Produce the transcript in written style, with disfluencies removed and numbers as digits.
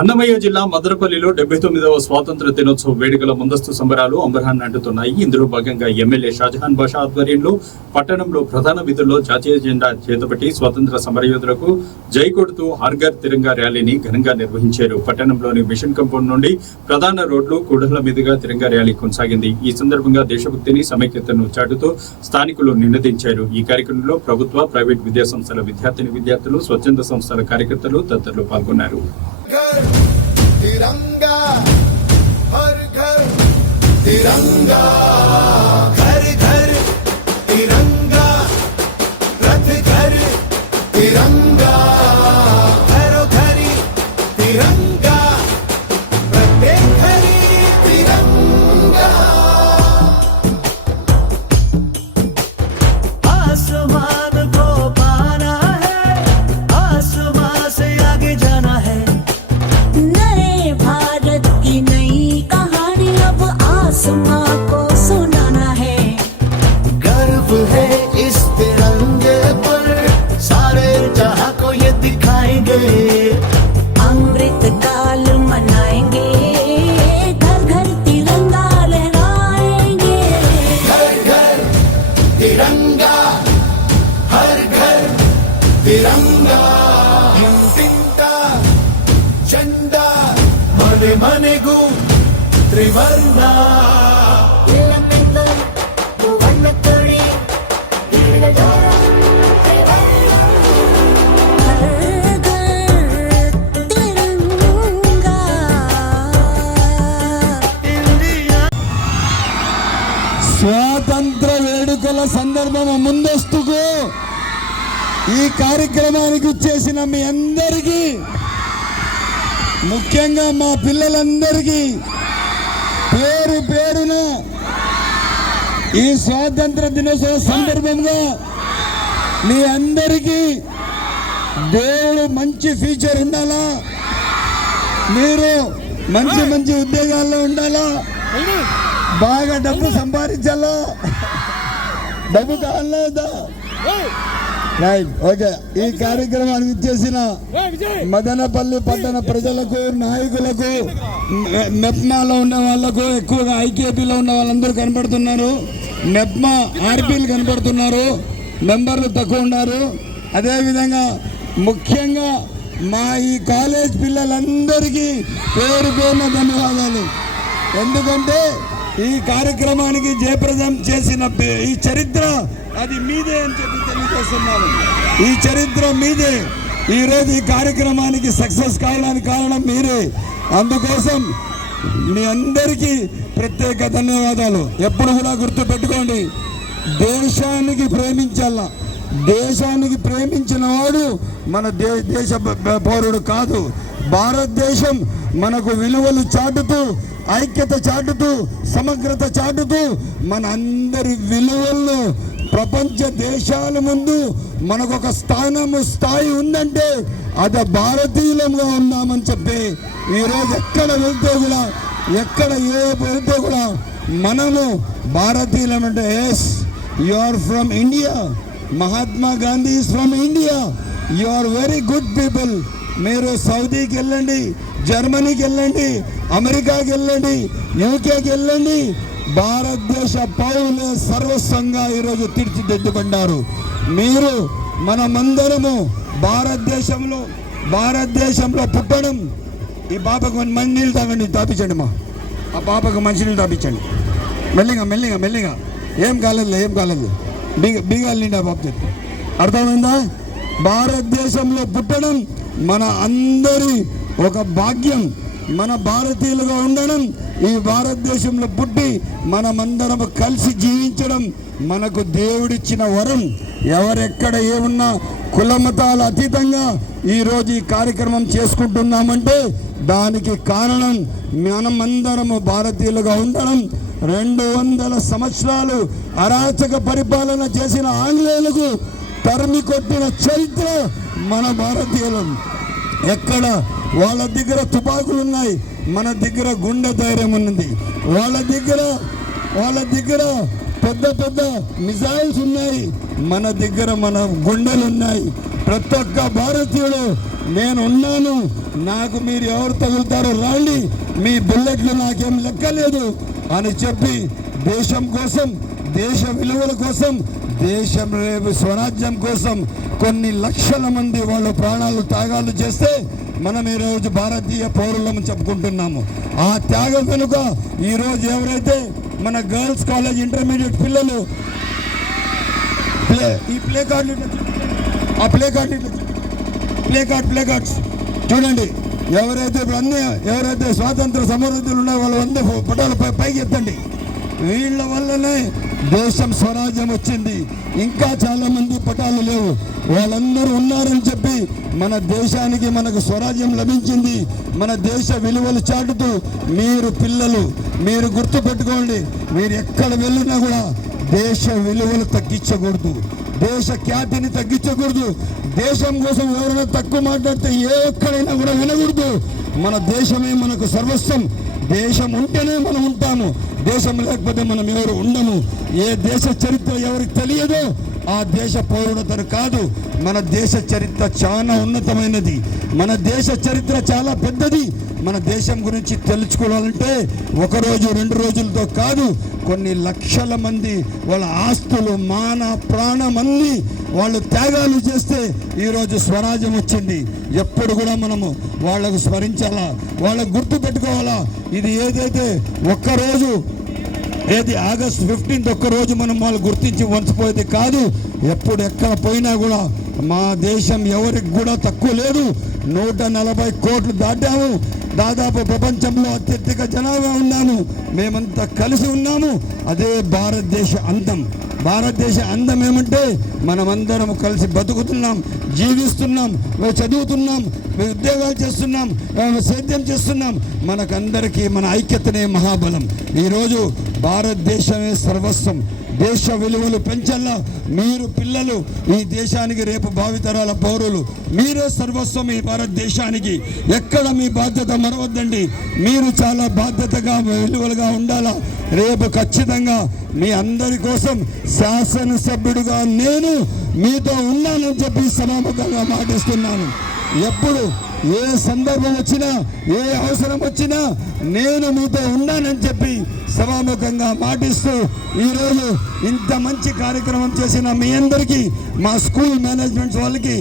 అన్నమయ్య జిల్లా మదనపల్లిలో 79వ స్వాతంత్ర దినోత్సవ వేడుకల ముందస్తు సంబరాలు అంబరాన్ని అంటుతున్నాయి. ఇందులో భాగంగా ఎమ్మెల్యే షాజహాన్ బాషా ఆధ్వర్యంలో పట్టణంలో ప్రధాన వీధుల్లో జాతీయ జెండా చేతపట్టి స్వాతంత్ర సమరయోధులకు జై కొడుతూ హర్ఘర్ తిరంగా ర్యాలీని ఘనంగా నిర్వహించారు. పట్టణంలోని మిషన్ కంపౌండ్ నుండి ప్రధాన రోడ్లు కూడళ్ల మీదుగా తిరంగా ర్యాలీ కొనసాగింది. ఈ సందర్భంగా దేశభక్తిని సమైక్యతను చాటుతూ స్థానికులు నినదించారు. ఈ కార్యక్రమంలో ప్రభుత్వ, ప్రైవేట్ విద్యాసంస్థల విద్యార్థులు, స్వచ్ఛంద సంస్థల కార్యకర్తలు తదితరులు పాల్గొన్నారు. तिरंगा हर घर तिरंगा घर घर तिरंगा रथ घर तिरंगा घरों घरी तिरंगा प्रत्येक घरी तिरंगा आसमान को पाना है आसमान से आगे जाना है आसमां को सुनाना है गर्व है इस तिरंगे पर सारे जहां को ये दिखाएंगे अमृत काल मनाएंगे घर घर तिरंगा लहराएंगे घर घर तिरंगा हर घर तिरंगा इंटिंटा झंडा मने मने गु त्रिवर्णा స్వాతంత్ర వేడుకల సందర్భం ముందస్తుకు ఈ కార్యక్రమానికి వచ్చేసిన మీ అందరికీ, ముఖ్యంగా మా పిల్లలందరికీ పేరు పేరున ఈ స్వాతంత్ర దినోత్సవ సందర్భంగా మీ అందరికీ దేవుడు మంచి ఫ్యూచర్ ఉండాలా, మీరు మంచి మంచి ఉద్యోగాల్లో ఉండాలా, బాగా డబ్బు సంపాదించాలా, డబ్బు కావాలా. Right, okay. ఈ కార్యక్రమానికి ఇచ్చేసిన మదనపల్లి పట్టణ ప్రజలకు, నాయకులకు, మెప్మాలో ఉన్న వాళ్ళకు, ఎక్కువగా ఐకేపీలో ఉన్న వాళ్ళందరూ కనబడుతున్నారు. మెప్మా ఆర్పీలు కనబడుతున్నారు, మెంబర్లు తక్కువ ఉన్నారు. అదేవిధంగా ముఖ్యంగా మా ఈ కాలేజ్ పిల్లలందరికీ పేరు పేరున ధన్యవాదాలు. ఎందుకంటే ఈ కార్యక్రమానికి జయప్రదం చేసిన ఈ చరిత్ర అది మీదే అని చెప్పి తెలియజేస్తున్నాను. ఈ చరిత్ర మీదే. ఈరోజు ఈ కార్యక్రమానికి సక్సెస్ కావడానికి కారణం మీరే. అందుకోసం మీ అందరికీ ప్రత్యేక ధన్యవాదాలు. ఎప్పుడు కూడా గుర్తుపెట్టుకోండి, దేశానికి ప్రేమించాల. దేశానికి ప్రేమించిన వాడు మన దేశ పౌరుడు కాదు. భారతదేశం మనకు విలువలు చాటుతూ, ఐక్యత చాటుతూ, సమగ్రత చాటుతూ మన అందరి విలువలను ప్రపంచ దేశాల ముందు మనకు ఒక స్థాయి ఉందంటే అది భారతీయులంగా ఉన్నామని చెప్పి ఈరోజు ఎక్కడ వెళ్తే కూడా, ఎక్కడ ఏ వెళ్తే కూడా మనము భారతీయులం అంటే yes you are from India, Mahatma Gandhi is from India, you are very good people. మీరు సౌదీకి వెళ్ళండి, జర్మనీకి వెళ్ళండి, అమెరికాకి వెళ్ళండి, యూకేకి వెళ్ళండి, భారతదేశ పౌరులు సర్వస్వంగా ఈరోజు తీర్చిదిద్దుకున్నారు. మీరు మనమందరము భారతదేశంలో పుట్టడం. ఈ పాపకు మంచినీళ్ళు తాపించండి, ఆ పాపకు మంచినీళ్ళు తాపించండి. మెల్లిగా ఏం కాలేదు బీగాలు నిండా పాప చెప్పి అర్థమైందా? భారతదేశంలో పుట్టడం మన అందరి ఒక భాగ్యం. మన భారతీయులుగా ఉండడం, ఈ భారతదేశంలో పుట్టి మనమందరం కలిసి జీవించడం మనకు దేవుడిచ్చిన వరం. ఎవరెక్కడ ఏమున్నా కులమతాల అతీతంగా ఈరోజు ఈ కార్యక్రమం చేసుకుంటున్నామంటే దానికి కారణం మనమందరము భారతీయులుగా ఉండడం. 200 సంవత్సరాలు అరాచక పరిపాలన చేసిన ఆంగ్లేయులకు తరిమి కొట్టిన చరిత్ర మన భారతీయులం. ఎక్కడ వాళ్ళ దగ్గర తుపాకులు ఉన్నాయి, మన దగ్గర గుండె ధైర్యం ఉన్నది. వాళ్ళ దగ్గర పెద్ద పెద్ద మిజైల్స్ ఉన్నాయి, మన దగ్గర మన గుండెలు ఉన్నాయి. ప్రతి ఒక్క భారతీయుడు నేను ఉన్నాను, నాకు మీరు ఎవరు తగులుతారో రాండి, మీ బుల్లెట్లు నాకేం లెక్కలేదు అని చెప్పి దేశం కోసం, దేశ విలువల కోసం, దేశం రేపు స్వరాజ్యం కోసం కొన్ని లక్షల మంది వాళ్ళు ప్రాణాలు త్యాగాలు చేస్తే మనం ఈరోజు భారతీయ పౌరులము చెప్పుకుంటున్నాము. ఆ త్యాగం వెనుక ఈరోజు ఎవరైతే మన గర్ల్స్ కాలేజ్ ఇంటర్మీడియట్ పిల్లలు ఈ ప్లే కార్డ్స్ చూడండి, ఎవరైతే ఇప్పుడు అన్ని ఎవరైతే స్వాతంత్ర సమరయోధులు ఉన్నారో వాళ్ళ వంద పటాలు పైకి ఎత్తండి. వీళ్ళ వల్లనే దేశం స్వరాజ్యం వచ్చింది. ఇంకా చాలా మంది పటాలు లేవు, వాళ్ళందరూ ఉన్నారని చెప్పి మన దేశానికి మనకు స్వరాజ్యం లభించింది. మన దేశ విలువలు చాటుతూ మీరు పిల్లలు మీరు గుర్తు పెట్టుకోండి, మీరు ఎక్కడ వెళ్ళినా కూడా దేశ విలువలు తగ్గించకూడదు, దేశ ఖ్యాతిని తగ్గించకూడదు. దేశం కోసం ఎవరైనా తక్కువ మాట్లాడితే ఎక్కడైనా కూడా వినకూడదు. మన దేశమే మనకు సర్వస్వం. దేశం ఉంటేనే మనం ఉంటాము, దేశం లేకపోతే మనం ఎవరు ఉండము. ఏ దేశ చరిత్ర ఎవరికి తెలియదో ఆ దేశ పౌరుడతను కాదు. మన దేశ చరిత్ర చాలా ఉన్నతమైనది, మన దేశ చరిత్ర చాలా పెద్దది. మన దేశం గురించి తెలుసుకోవాలంటే ఒకరోజు 2 రోజులతో కాదు, కొన్ని లక్షల మంది వాళ్ళ ఆస్తులు మాన ప్రాణం అన్ని వాళ్ళు త్యాగాలు చేస్తే ఈరోజు స్వరాజ్యం వచ్చింది. ఎప్పుడు కూడా మనము వాళ్ళకు స్మరించాలా, వాళ్ళకు గుర్తు పెట్టుకోవాలా. ఇది ఏదైతే ఒక్కరోజు ఆగస్ట్ 15 ఒక్కరోజు మనం వాళ్ళు గుర్తించి వంచిపోయేది కాదు. ఎప్పుడు ఎక్కడ పోయినా కూడా మా దేశం ఎవరికి కూడా తక్కువ లేదు. 140 కోట్లు దాటాము, దాదాపు ప్రపంచంలో అత్యధిక జనాభా ఉన్నాము, మేమంతా కలిసి ఉన్నాము. అదే భారతదేశ అందం. భారతదేశ అందం ఏమంటే మనమందరం కలిసి బతుకుతున్నాం, జీవిస్తున్నాం, చదువుతున్నాం, ఉద్యోగాలు చేస్తున్నాం, సేద్యం చేస్తున్నాం. మనకందరికీ మన ఐక్యతనే మహాబలం. ఈరోజు భారతదేశమే సర్వస్వం. దేశ విలువలు పెంచాలా. మీరు పిల్లలు ఈ దేశానికి రేపు భావితరాల పౌరులు, మీరే సర్వస్వం ఈ భారతదేశానికి. ఎక్కడ మీ బాధ్యత మరవద్దండి. మీరు చాలా బాధ్యతగా విలువలుగా ఉండాలా. రేపు ఖచ్చితంగా మీ అందరి కోసం శాసనసభ్యుడిగా నేను మీతో ఉన్నానని చెప్పి సభాముఖంగా మాటిస్తున్నాను. ఎప్పుడు ఏ సందర్భం వచ్చినా ఏ అవసరం వచ్చినా నేను మీతో ఉన్నానని చెప్పి సభాముఖంగా మాటిస్తూ ఈరోజు ఇంత మంచి కార్యక్రమం చేసిన మీ అందరికీ, మా స్కూల్ మేనేజ్మెంట్స్ వాళ్ళకి